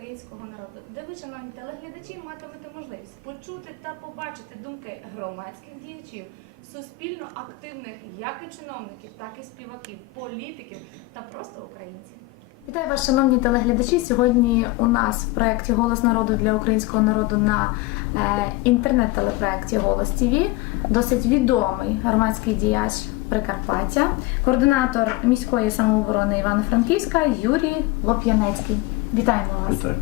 українського народу, де ви, шановні телеглядачі, матимете можливість почути та побачити думки громадських діячів, суспільно активних як і чиновників, так і співаків, політиків та просто українців. Вітаю вас, шановні телеглядачі. Сьогодні у нас в проєкті Голос народу для українського народу на е, інтернет-телепроекті Голос ТІВІ досить відомий громадський діяч Прикарпаття, координатор міської самооборони Івано-Франківська Юрій Лоп'янецький. Вітаємо вас. Вітаю.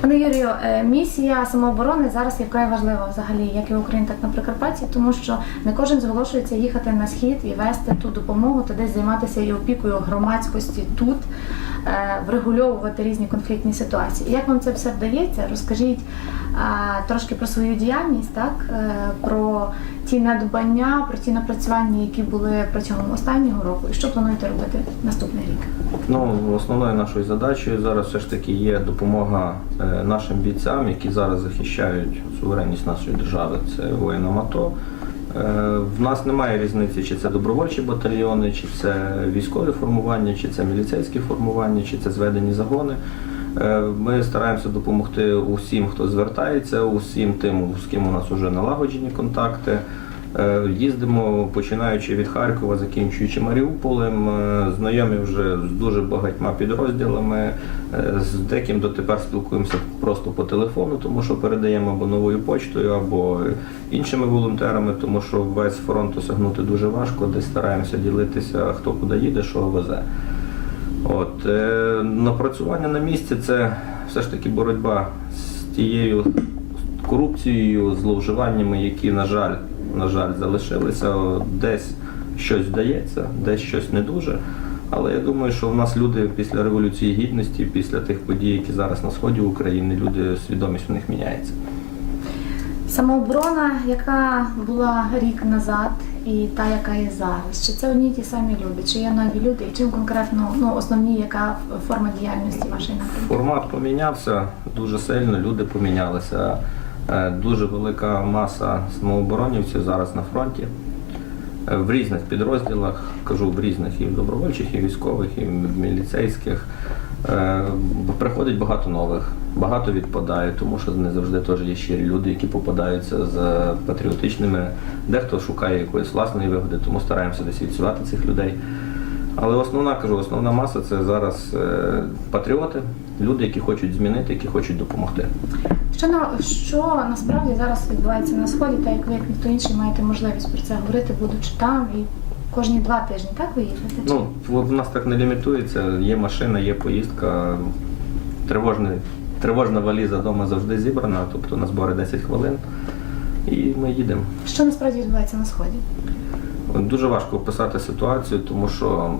Пане Юрію, е, місія самооборони зараз є важлива взагалі, як і в Україні, так і на Прикарпатті, тому що не кожен зголошується їхати на схід і вести ту допомогу, та десь займатися і опікою громадськості тут, врегульовувати різні конфліктні ситуації. Як вам це все вдається? Розкажіть е, трошки про свою діяльність, так е, про ті надбання, про ті напрацювання, які були протягом останнього року, і що плануєте робити наступний рік? Ну, основною нашою задачею зараз все ж таки є допомога е, нашим бійцям, які зараз захищають суверенність нашої держави. Це воїнам АТО. Е, В нас немає різниці, чи це добровольчі батальйони, чи це військові формування, чи це міліцейські формування, чи це зведені загони. Е, Ми стараємося допомогти усім, хто звертається, усім тим, з ким у нас вже налагоджені контакти. Е, Їздимо починаючи від Харкова, закінчуючи Маріуполем, е, знайомі вже з дуже багатьма підрозділами. е, З деким дотепер спілкуємося просто по телефону, тому що передаємо або новою почтою, або іншими волонтерами, тому що весь фронт осягнути дуже важко, десь стараємося ділитися, хто куди їде, що везе. От, напрацювання на місці це все ж таки боротьба з тією корупцією, зловживаннями, які, на жаль, на жаль, залишилися. Десь щось вдається, десь щось не дуже. Але я думаю, що в нас люди після Революції Гідності, після тих подій, які зараз на сході України, люди свідомість у них міняється. Самооборона, яка була рік назад, і та, яка є зараз, чи це одні й ті самі люди, чи є нові люди, і чим конкретно ну основні, яка форма діяльності вашої напрямку? Формат помінявся дуже сильно, люди помінялися. Е, Дуже велика маса самооборонівців зараз на фронті. Е, В різних підрозділах, кажу в різних і в добровольчих, і військових, і в міліцейських. Е, Приходить багато нових, багато відпадає, тому що не завжди теж є щирі люди, які попадаються з патріотичними. Дехто шукає якоїсь власної вигоди, тому стараємося десь відсувати цих людей. Але основна кажу, основна маса це зараз е, патріоти, люди, які хочуть змінити, які хочуть допомогти. Що на що насправді зараз відбувається на сході, та як ви як ніхто інший маєте можливість про це говорити, будучи там і кожні два тижні, так ви їздите? Ну, в нас так не лімітується. Є машина, є поїздка. Тривожний, тривожна валіза вдома завжди зібрана, тобто на збори 10 хвилин. І ми їдемо. Що насправді відбувається на сході? Дуже важко описати ситуацію, тому що,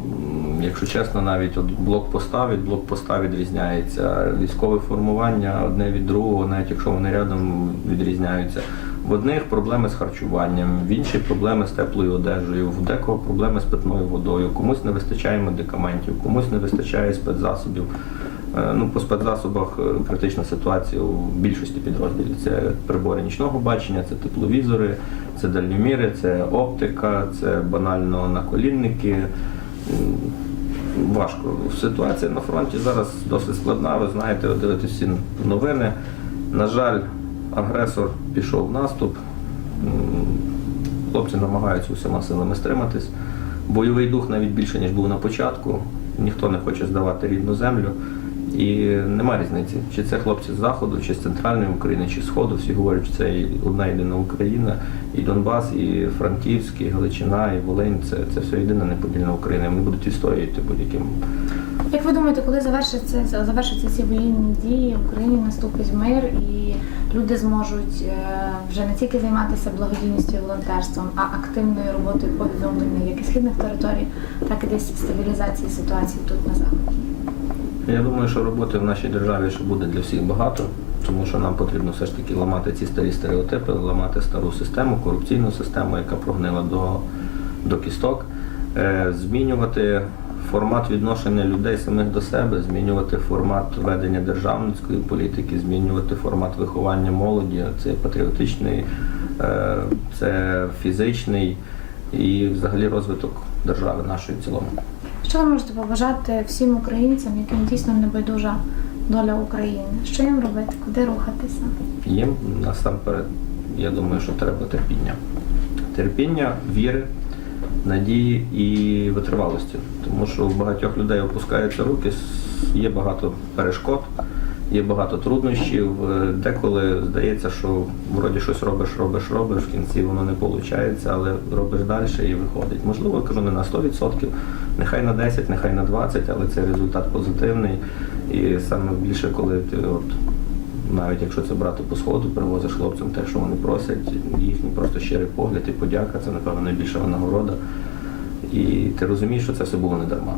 якщо чесно, навіть от блокпоста від блокпоста відрізняється. Військове формування одне від другого, навіть якщо вони рядом відрізняються. В одних проблеми з харчуванням, в інших проблеми з теплою одежею, в декого проблеми з питною водою, комусь не вистачає медикаментів, комусь не вистачає спецзасобів. Е, Ну, по спецзасобах е, критична ситуація у більшості підрозділів. Це прибори нічного бачення, це тепловізори, це дальньоміри, це оптика, це банально наколінники. Важко. Ситуація на фронті зараз досить складна. Ви знаєте, ви дивитесь всі новини. На жаль, агресор пішов в наступ. Хлопці намагаються усіма силами стриматись. Бойовий дух навіть більше, ніж був на початку. Ніхто не хоче здавати рідну землю. І нема різниці, чи це хлопці з Заходу, чи з центральної України, чи Сходу. Всі говорять, що це одна єдина Україна, і Донбас, і Франківськ, і Галичина, і Волинь. Це, це все єдина неподільна Україна. Вони будуть відстоювати будь-яким. Як ви думаєте, коли завершаться завершаться ці воєнні дії, в Україні наступить мир і люди зможуть е, вже не тільки займатися благодійністю і волонтерством, а активною роботою по відновленню як і східних територій, так і десь стабілізації ситуації тут на заході? Я думаю, що роботи в нашій державі ще буде для всіх багато, тому що нам потрібно все ж таки ламати ці старі стереотипи, ламати стару систему, корупційну систему, яка прогнила до, до кісток, е, змінювати формат відношення людей самих до себе, змінювати формат ведення державницької політики, змінювати формат виховання молоді. Це патріотичний, е, це фізичний і взагалі розвиток держави нашої в цілому. Що ви можете побажати всім українцям, яким дійсно небайдужа доля України? Що їм робити? Куди рухатися? Їм насамперед, я думаю, що треба терпіння. Терпіння, віри, надії і витривалості. Тому що у багатьох людей опускаються руки, є багато перешкод, є багато труднощів. Е, Деколи здається, що вроді щось робиш, робиш, робиш, в кінці воно не виходить, але робиш далі і виходить. Можливо, я кажу не на 100%, нехай на 10, нехай на 20, але цей результат позитивний. І саме більше, коли ти от навіть якщо це брати по сходу, привозиш хлопцям те, що вони просять, їхній просто щирий погляд і подяка, це напевно найбільша нагорода. І ти розумієш, що це все було не дарма.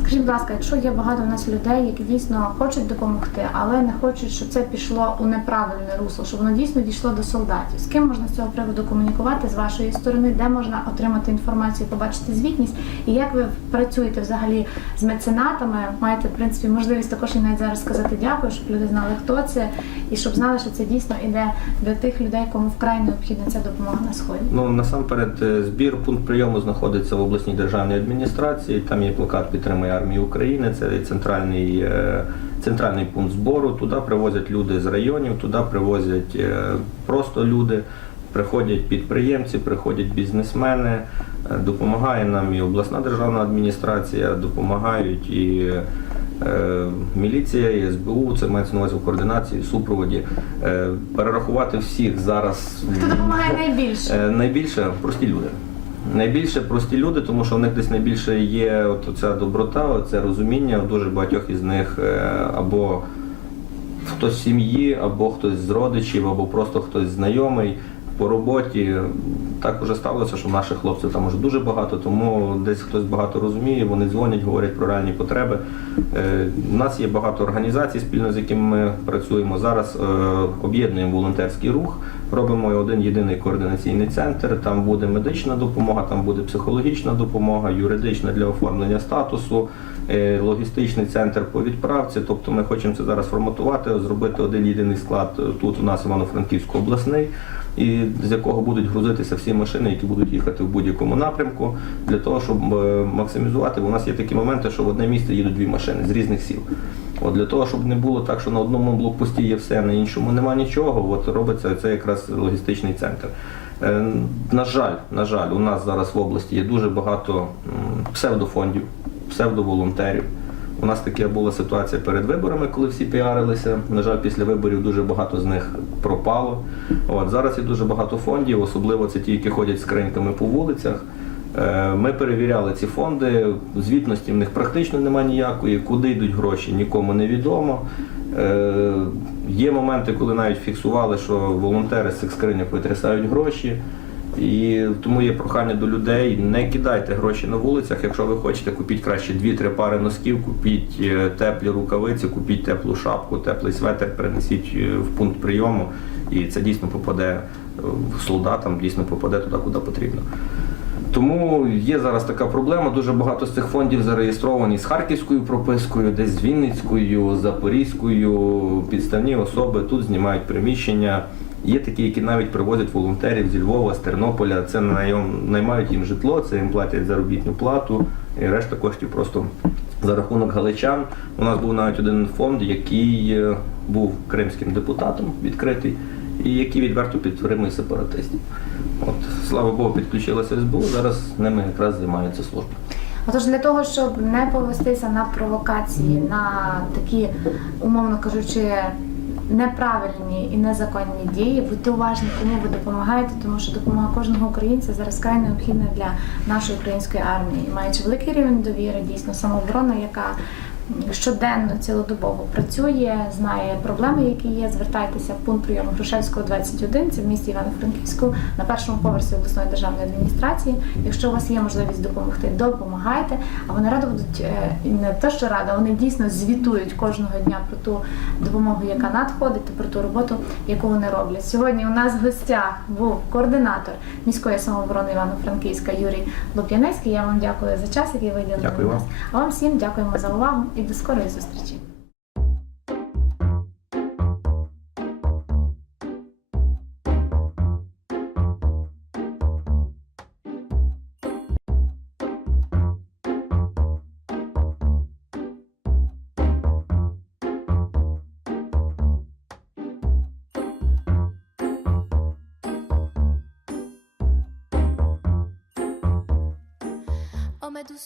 Скажіть, будь ласка, якщо є багато в нас людей, які дійсно хочуть допомогти, але не хочуть, щоб це пішло у неправильне русло, щоб воно дійсно дійшло до солдатів. З ким можна з цього приводу комунікувати з вашої сторони, де можна отримати інформацію, побачити звітність, і як ви працюєте взагалі з меценатами? Маєте в принципі можливість також і навіть зараз сказати дякую, щоб люди знали, хто це, і щоб знали, що це дійсно іде для тих людей, кому вкрай необхідна ця допомога на сході. Ну насамперед, е, збір пункт прийому знаходиться в обласній державній адміністрації. Там є плакат підтримує армію України. Це центральний, е, центральний пункт збору. Туди привозять люди з районів, туди привозять е, просто люди. Приходять підприємці, приходять бізнесмени, е, допомагає нам і обласна державна адміністрація, допомагають і міліція, і СБУ, це мається на увазі в координації, супроводі. Е, Перерахувати всіх зараз Хто допомагає найбільше? Найбільше прості люди. Найбільше прості люди, тому що в них десь найбільше є от ця доброта, це розуміння. У дуже багатьох із них е, або хтось з сім'ї, або хтось з родичів, або просто хтось знайомий по роботі. Так уже сталося, що наших хлопців там уже дуже багато, тому десь хтось багато розуміє, вони дзвонять, говорять про реальні потреби. Е, У нас є багато організацій, спільно з якими ми працюємо. Зараз е, об'єднуємо волонтерський рух, робимо один єдиний координаційний центр. Там буде медична допомога, там буде психологічна допомога, юридична для оформлення статусу, е, логістичний центр по відправці. Тобто ми хочемо це зараз форматувати, зробити один єдиний склад е, тут у нас Івано-Франківську обласний. І з якого будуть грузитися всі машини, які будуть їхати в будь-якому напрямку, для того, щоб е, максимізувати. У нас є такі моменти, що в одне місто їдуть дві машини з різних сіл. От для того, щоб не було так, що на одному блокпості є все, на іншому нема нічого. От робиться це якраз логістичний центр. Е, На жаль, на жаль, у нас зараз в області є дуже багато псевдофондів, псевдоволонтерів. У нас така була ситуація перед виборами, коли всі піарилися. На жаль, після виборів дуже багато з них пропало. От зараз є дуже багато фондів, особливо це ті, які ходять з криньками по вулицях. Е, Ми перевіряли ці фонди, звітності в них практично немає ніякої, куди йдуть гроші, нікому не відомо. Е, Є моменти, коли навіть фіксували, що волонтери з цих скриньок витрясають гроші. І тому є прохання до людей: не кидайте гроші на вулицях. Якщо ви хочете, купіть краще 2-3 пари носків, купіть е, теплі рукавиці, купіть теплу шапку, теплий светр, принесіть е, в пункт прийому, і це дійсно попаде е, в солдатам, дійсно попаде туди, куди потрібно. Тому є зараз така проблема. Дуже багато з цих фондів зареєстровані з харківською пропискою, десь з Вінницькою, Запорізькою, підставні особи тут знімають приміщення. Є такі, які навіть привозять волонтерів зі Львова, з Тернополя. Це наймають їм житло, це їм платять заробітну плату, і решта коштів просто за рахунок галичан. У нас був навіть один фонд, який е, був кримським депутатом відкритий, і який відверто підтримує сепаратистів. От, слава Богу, підключилася СБУ, зараз ними якраз займається служба. Отож, для того, щоб не повестися на провокації, на такі, умовно кажучи, неправильні і незаконні дії, будьте уважні, кому ви допомагаєте, тому що допомога кожного українця зараз край необхідна для нашої української армії. Маючи великий рівень довіри, дійсно самооборона, яка щоденно, цілодобово працює, знає проблеми, які є. Звертайтеся в пункт прийому Грушевського 21, це в місті Івано-Франківську, на першому поверсі обласної державної адміністрації. Якщо у вас є можливість допомогти, допомагайте. А вони радо будуть е, не те, що рада, вони дійсно звітують кожного дня про ту допомогу, яка надходить, про ту роботу, яку вони роблять. Сьогодні у нас в гостях був координатор міської самооборони Івано-Франківська Юрій Лоп'янецький. Я вам дякую за час, який виділили Дякую вам. А вам всім дякуємо за увагу E dos wyskoruj zустрічі. Omedusu